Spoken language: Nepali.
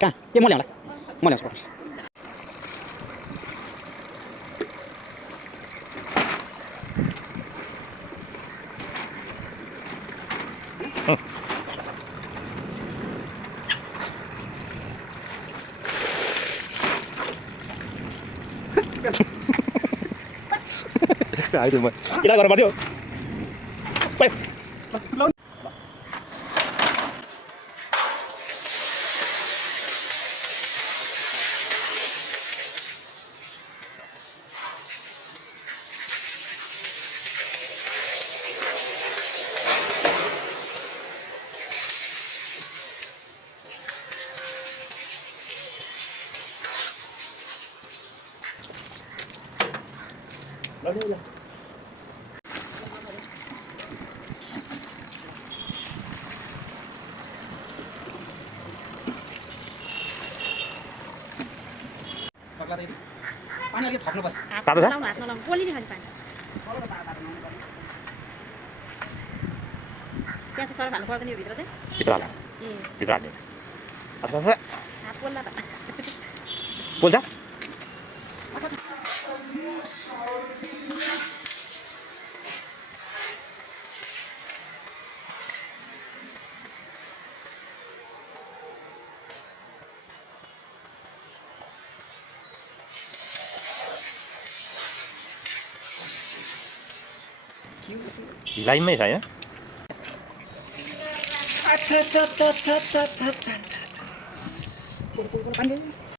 कहाँ के म ल्याउँला म ल्याउँछु पठाउँछु आइदिनु म यता गर्नु पर्थ्यो पानी अलिकति थप्नु पर्यो तातो छ हात नलाउनु पोलिने खाने पानी त्यहाँ चाहिँ सरफ हाल्नु पर्दैन यो भित्र चाहिँ भित्र हाल्नु भित्र हाल्नु हात पोल्ला त पोल्छ लाइनमै छ हैन